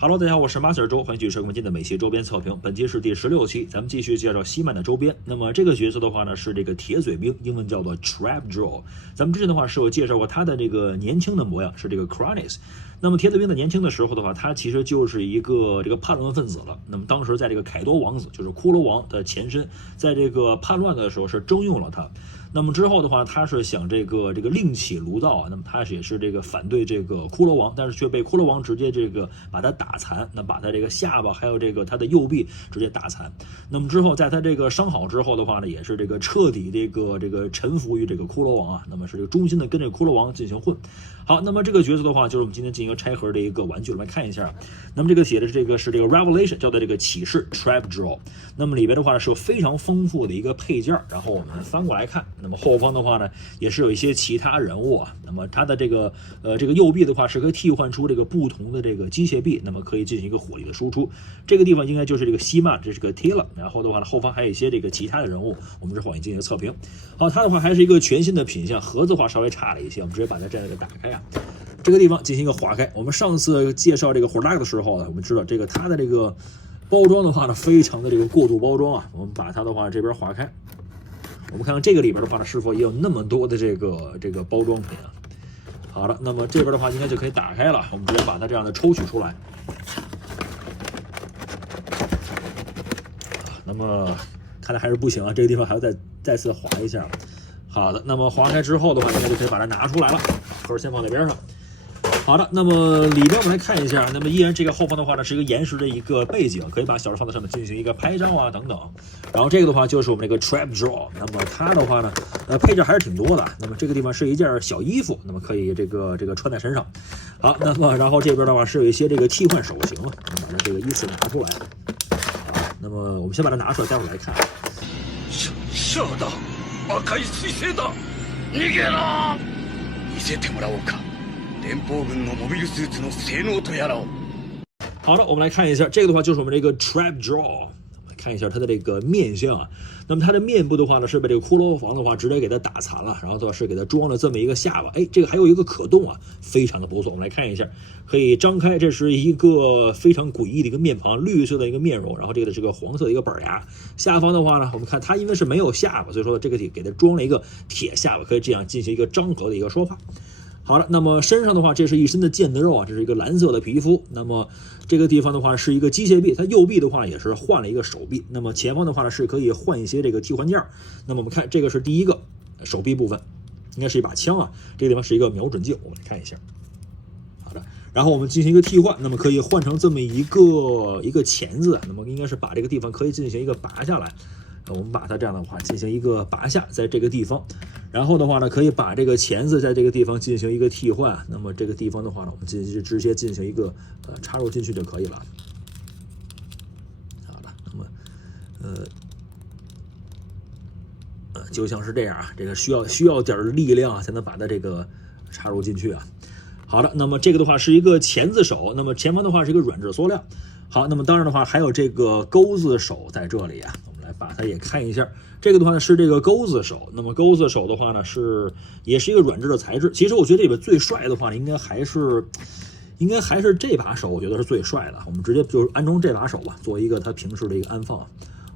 Hello， 大家好，我是马 Sir 周，欢迎继续收看今天的美系周边测评。本期是第16期，咱们继续介绍西曼的周边。那么这个角色的话呢，是这个铁嘴兵，英文叫做 Trap Jaw。咱们之前的话是有介绍过他的这个年轻的模样，是这个 Cronus。那么铁嘴兵的年轻的时候的话，他其实就是一个这个叛乱分子了。那么当时在这个凯多王子，就是骷髅王的前身，在这个叛乱的时候是征用了他。那么之后的话，他是想这个另起炉灶啊。那么他也是这个反对这个骷髅王，但是却被骷髅王直接这个把他打残，那把他这个下巴还有这个他的右臂直接打残。那么之后在他这个伤好之后的话呢，也是这个彻底这个臣服于这个骷髅王啊。那么是这个忠心的跟这个骷髅王进行混。好，那么这个角色的话，就是我们今天进行一个拆盒的一个玩具，我们来看一下。那么这个写的是这个 Revelation， 叫做这个启示 Trap Jaw。那么里边的话呢是有非常丰富的一个配件，然后我们翻过来看。那么后方的话呢，也是有一些其他人物啊。那么它的这个右臂的话是可以替换出这个不同的这个机械臂，那么可以进行一个火力的输出。这个地方应该就是这个西曼，这是个 Tila。然后的话呢，后方还有一些这个其他的人物，我们之后也进行测评。好，它的话还是一个全新的品相，盒子的话稍微差了一些，我们直接把它这样给打开啊。这个地方进行一个划开。我们上次介绍这个火拉的时候呢，我们知道这个它的这个包装的话呢，非常的这个过度包装啊。我们把它的话这边划开。我们看看这个里边的话呢，是否也有那么多的这个包装品啊？好的，那么这边的话应该就可以打开了，我们直接把它这样的抽取出来。那么看来还是不行啊，这个地方还要再次划一下。好的，那么划开之后的话，应该就可以把它拿出来了。盒先放在边上。好的，那么里边我们来看一下，那么依然这个后方的话呢是一个岩石的一个背景，可以把小人放在上面进行一个拍照啊等等。然后这个的话就是我们这个 Trap Jaw， 那么它的话呢，配件还是挺多的。那么这个地方是一件小衣服，那么可以这个穿在身上。好，那么然后这边的话是有一些这个替换手型，我们把它这个依次拿出来。好，那么我们先把它拿出来，待会儿来看。シャアだ、赤い彗星だ、逃げろ。見せてもらおうか、連邦軍のモビルスーツの性能とやらを。好的，我们来看一下，这个的话就是我们这个 Trap Jaw。看一下它的这个面相啊，那么它的面部的话呢是被这个骷髅王的话直接给它打残了，然后的是给它装了这么一个下巴，哎，这个还有一个可动啊，非常的不错。我们来看一下，可以张开，这是一个非常诡异的一个面庞，绿色的一个面容，然后这个是个黄色的一个板牙。下方的话呢，我们看它因为是没有下巴，所以说这个给它装了一个铁下巴，可以这样进行一个张合的一个说法。好了，那么身上的话，这是一身的腱子肉啊，这是一个蓝色的皮肤。那么这个地方的话是一个机械臂，它右臂的话也是换了一个手臂。那么前方的话呢是可以换一些这个替换件。那么我们看这个是第一个手臂部分，应该是一把枪啊。这个地方是一个瞄准镜，我们来看一下。好的，然后我们进行一个替换，那么可以换成这么一个钳子，那么应该是把这个地方可以进行一个拔下来。我们把它这样的话进行一个拔下，在这个地方，然后的话呢，可以把这个钳子在这个地方进行一个替换。那么这个地方的话呢，我们直接进行一个插入进去就可以了。好的，那么就像是这样啊，这个需要点力量才能把它这个插入进去啊。好的，那么这个的话是一个钳子手，那么前方的话是一个软质塑料。好，那么当然的话还有这个钩子手在这里啊。把它也看一下，这个的话呢是这个钩子手，那么钩子手的话呢也是一个软质的材质。其实我觉得这里边最帅的话呢，应该还是这把手，我觉得是最帅的。我们直接就是安装这把手吧，作为一个它平时的一个安放。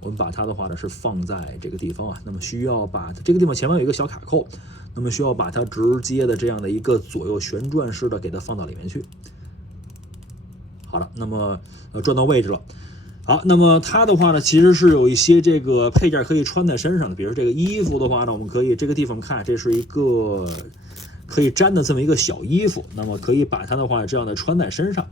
我们把它的话呢是放在这个地方啊，那么需要把这个地方前方有一个小卡扣，那么需要把它直接的这样的一个左右旋转式的给它放到里面去。好了，那么转到位置了。好，那么它的话呢，其实是有一些这个配件可以穿在身上的，比如这个衣服的话呢，我们可以这个地方看，这是一个可以粘的这么一个小衣服，那么可以把它的话这样的穿在身上，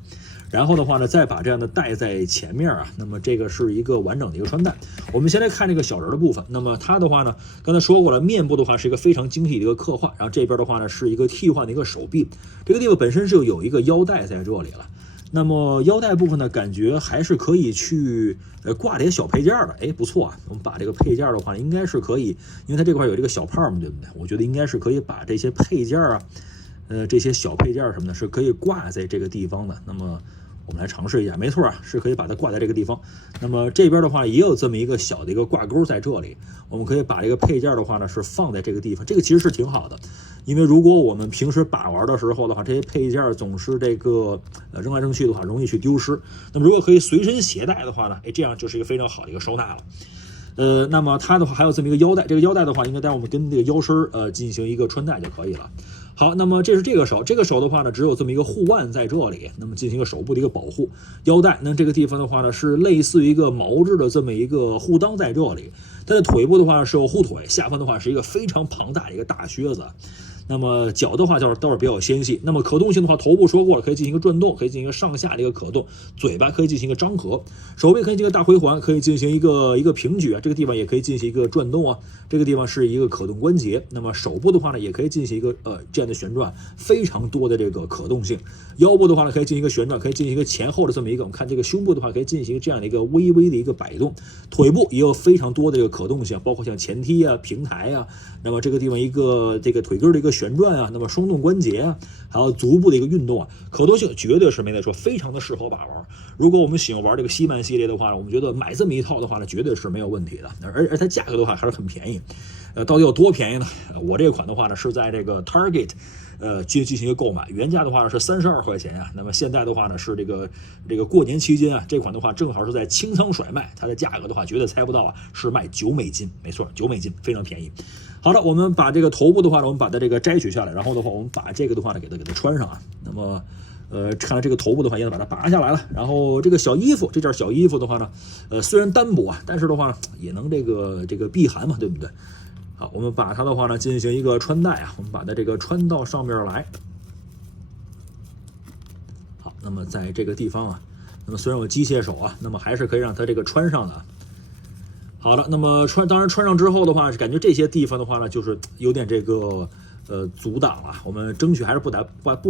然后的话呢，再把这样的戴在前面啊，那么这个是一个完整的一个穿戴。我们先来看这个小人的部分，那么它的话呢，刚才说过了，面部的话是一个非常精细的一个刻画，然后这边的话呢是一个替换的一个手臂，这个地方本身是有一个腰带在这里了。那么腰带部分呢，感觉还是可以去挂点小配件的，哎，不错啊。我们把这个配件的话，应该是可以，因为它这块有这个小泡嘛，对不对？我觉得应该是可以把这些配件啊，这些小配件什么的，是可以挂在这个地方的。那么我们来尝试一下，没错啊，是可以把它挂在这个地方。那么这边的话也有这么一个小的一个挂钩在这里，我们可以把这个配件的话呢是放在这个地方，这个其实是挺好的，因为如果我们平时把玩的时候的话，这些配件总是这个扔来扔去的话，容易去丢失。那么如果可以随身携带的话呢，这样就是一个非常好的一个收纳了。那么它的话还有这么一个腰带，这个腰带的话，应该待会我们跟这个腰身进行一个穿戴就可以了。好，那么这是这个手，这个手的话呢，只有这么一个护腕在这里，那么进行一个手部的一个保护。腰带，那这个地方的话呢，是类似于一个毛质的这么一个护裆在这里。它的腿部的话是有护腿，下方的话是一个非常庞大的一个大靴子。那么脚的话倒是比较纤细，那么可动性的话，头部说过了，可以进行一个转动，可以进行一个上下的一个可动，嘴巴可以进行一个张合，手臂可以进行一个大回环，可以进行一个平举啊，这个地方也可以进行一个转动啊，这个地方是一个可动关节。那么手部的话呢，也可以进行一个这样的旋转，非常多的这个可动性。腰部的话呢，可以进行一个旋转，可以进行一个前后的这么一个，我们看这个胸部的话，可以进行这样的一个微微的一个摆动。腿部也有非常多的这个可动性，包括像前踢啊、平抬啊，那么这个地方一个这个腿根的一个旋转啊，那么松动关节啊，还有足部的一个运动啊，可动性绝对是没得说，非常的适合把玩。如果我们喜欢玩这个西曼系列的话呢，我们觉得买这么一套的话呢，绝对是没有问题的，而它价格的话还是很便宜。到底有多便宜呢？我这款的话呢是在这个 Target 进行一个购买，原价的话是32块钱啊，那么现在的话呢是这个过年期间啊，这款的话正好是在清仓甩卖，它的价格的话绝对猜不到啊，是卖$9，没错，$9，非常便宜。好的，我们把这个头部的话呢，我们把它这个摘取下来，然后的话我们把这个的话呢给它穿上啊。那么看来这个头部的话也能把它拔下来了，然后这个小衣服，这件小衣服的话呢，虽然单薄啊，但是的话呢也能这个避寒嘛，对不对？好，我们把它的话呢进行一个穿戴啊，我们把它这个穿到上面来。好，那么在这个地方啊，那么虽然有机械手啊，那么还是可以让它这个穿上的。好的，那么当然穿上之后的话，感觉这些地方的话呢，就是有点这个阻挡了。我们争取还是不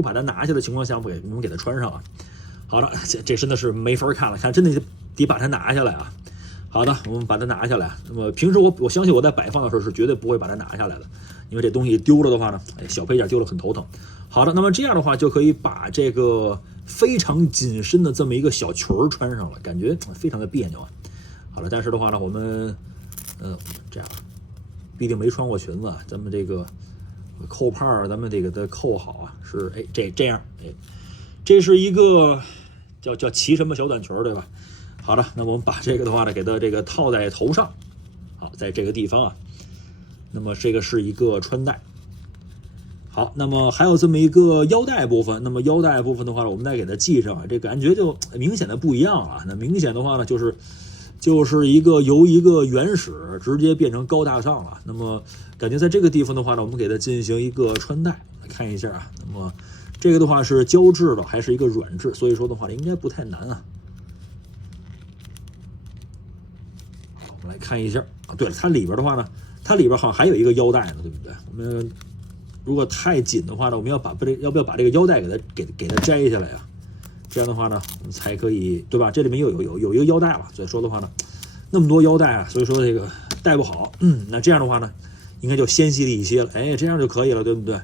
把它拿下的情况下，我们给它穿上啊。好的，这真的是没法看了，看真的得把它拿下来啊。好的，我们把它拿下来。那么平时我相信我在摆放的时候是绝对不会把它拿下来的，因为这东西丢了的话呢，小配件丢了很头疼。好的，那么这样的话就可以把这个非常紧身的这么一个小裙儿穿上了，感觉非常的别扭啊。好了，但是的话呢，我们这样，毕竟没穿过裙子，咱们这个扣帕咱们得给它扣好啊。是这样，这是一个叫骑什么小短裙对吧？好的，那么我们把这个的话呢，给它这个套在头上，好，在这个地方啊，那么这个是一个穿戴。好，那么还有这么一个腰带部分，那么腰带部分的话呢，我们再给它系上啊，这感觉就明显的不一样了。那明显的话呢，就是一个由一个原始直接变成高大上了。那么感觉在这个地方的话呢，我们给它进行一个穿戴，来看一下啊。那么这个的话是胶质的，还是一个软质，所以说的话呢，应该不太难啊。我们来看一下啊，对了，它里边的话呢，它里边好像还有一个腰带呢，对不对？我们如果太紧的话呢，我们要不要把这个腰带给它摘下来啊？这样的话呢，我们才可以，对吧？这里面有一个腰带了，所以说的话呢，那么多腰带啊，所以说这个带不好。那这样的话呢，应该就纤细了一些了，这样就可以了，对不对？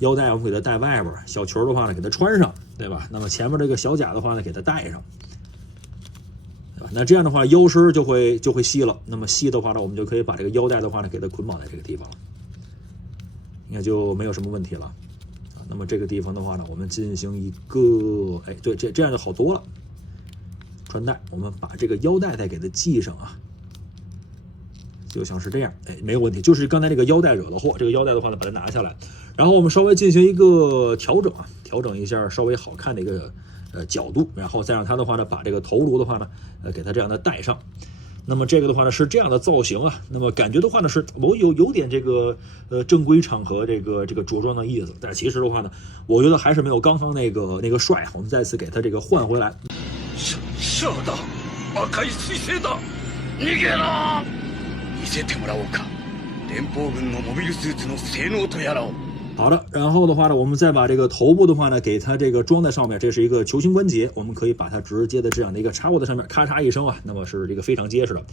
腰带我们给它带外边，小裙的话呢给它穿上，对吧？那么前面这个小甲的话呢给它带上，对吧？那这样的话腰身就会细了。那么细的话呢，我们就可以把这个腰带的话呢给它捆绑在这个地方了，应该就没有什么问题了。那么这个地方的话呢，我们进行一个，对，这样就好多了。穿戴，我们把这个腰带再给它系上啊，就像是这样，没有问题。就是刚才这个腰带惹的祸，这个腰带的话呢，把它拿下来，然后我们稍微进行一个调整啊，调整一下稍微好看的一个角度，然后再让它的话呢，把这个头颅的话呢，给它这样的戴上。那么这个的话呢是这样的造型啊，那么感觉的话呢是我有点这个正规场合这个着装的意思，但是其实的话呢，我觉得还是没有刚刚那个帅啊。我们再次给它这个换回来。シャアだ、赤い彗星だ、逃げろ！見せてもらおうか、連邦軍のモビルスーツの性能とやらを。好的，然后的话呢，我们再把这个头部的话呢，给它这个装在上面，这是一个球形关节，我们可以把它直接的这样的一个插握在上面，咔嚓一声啊，那么是这个非常结实的。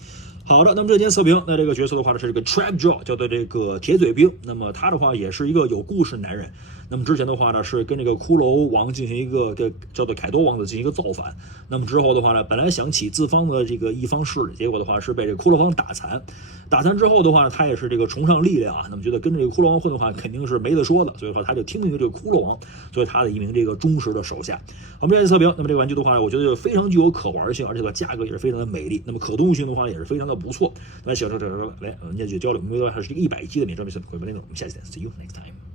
好的，那么这件测评，那这个角色的话呢是这个 Trapjaw， 叫做这个铁嘴兵，那么他的话也是一个有故事男人。那么之前的话呢，是跟这个骷髅王进行一个叫做凯多王子进行一个造反。那么之后的话呢，本来想起自方的这个一方势力，结果的话是被这个骷髅王打残。打残之后的话呢，他也是这个崇尚力量啊，那么觉得跟这个骷髅王混的话肯定是没得说的，所以说他就听命于这个骷髅王，作为他的一名这个忠实的手下。我们这次测评，那么这个玩具的话，我觉得非常具有可玩性，而且的价格也是非常的美丽，那么可动性的话也是非常的不错。那小车来，我们继续交流，我们还是100G的免装备测评，回来我们下期见 ，See you next time。